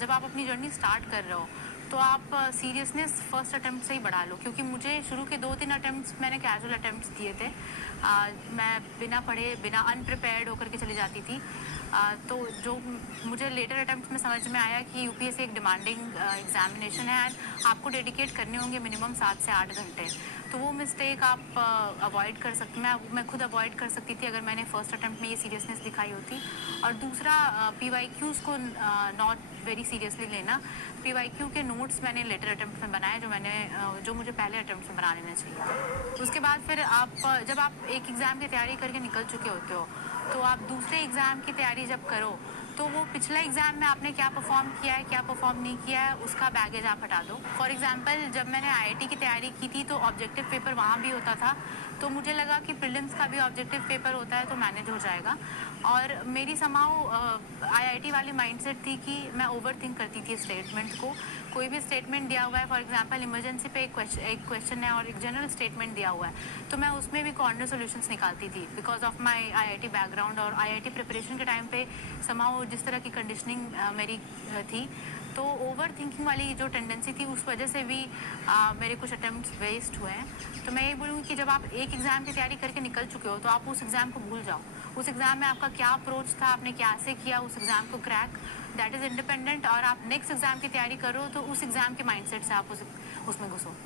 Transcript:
जब आप अपनी जर्नी स्टार्ट कर रहे हो तो आप सीरियसनेस फर्स्ट अटेम्प्ट से ही बढ़ा लो, क्योंकि मुझे शुरू के 2-3 अटेम्प्ट्स मैंने कैजुअल अटेम्प्ट्स दिए थे। मैं बिना पढ़े, बिना अनप्रिपेयर्ड होकर के चली जाती थी। तो जो मुझे लेटर अटेम्प्ट्स में समझ में आया कि यूपीएससी एक डिमांडिंग एग्जामिनेशन है एंड आपको डेडिकेट करने होंगे मिनिमम 7 से 8 घंटे। तो वो मिस्टेक आप अवॉइड कर सकते, मैं खुद अवॉइड कर सकती थी अगर मैंने फर्स्ट अटेम्प्ट में ये सीरियसनेस दिखाई होती। और दूसरा, पीवाईक्यूज़ को नॉट वेरी सीरियसली लेना। पीवाईक्यू के नोट्स मैंने लेटर अटेम्प्ट में बनाए, जो मुझे पहले अटेम्प्ट में बना लेना चाहिए। उसके बाद फिर जब आप एक एग्ज़ाम की तैयारी करके निकल चुके होते हो तो आप दूसरे एग्ज़ाम की तैयारी जब करो तो वो पिछला एग्ज़ाम में आपने क्या परफॉर्म किया है, क्या परफॉर्म नहीं किया है, उसका बैगेज आप हटा दो। फॉर एग्जांपल, जब मैंने आईआईटी की तैयारी की थी तो ऑब्जेक्टिव पेपर वहाँ भी होता था, तो मुझे लगा कि प्रीलिम्स का भी ऑब्जेक्टिव पेपर होता है तो मैनेज हो जाएगा। और मेरी समाउ आईआईटी वाली माइंडसेट थी कि मैं ओवर थिंक करती थी स्टेटमेंट को। कोई भी स्टेटमेंट दिया हुआ है, फॉर एग्जांपल इमरजेंसी पे एक क्वेश्चन है और एक जनरल स्टेटमेंट दिया हुआ है, तो मैं उसमें भी कॉर्नर सॉल्यूशंस निकालती थी because of my IIT background. और आईआईटी प्रिपरेशन के टाइम पे समाउ जिस तरह की कंडीशनिंग मेरी थी, तो ओवर थिंकिंग वाली जो टेंडेंसी थी उस वजह से भी मेरे कुछ अटेम्प्ट्स वेस्ट हुए हैं। तो मैं ये बोलूँगी कि जब आप एक एग्ज़ाम की तैयारी करके निकल चुके हो तो आप उस एग्ज़ाम को भूल जाओ। उस एग्ज़ाम में आपका क्या अप्रोच था, आपने क्या से किया उस एग्ज़ाम को क्रैक, दैट इज़ इंडिपेंडेंट। और आप नेक्स्ट एग्ज़ाम की तैयारी करो तो उस एग्ज़ाम के माइंडसेट से आप उसमें घुसो।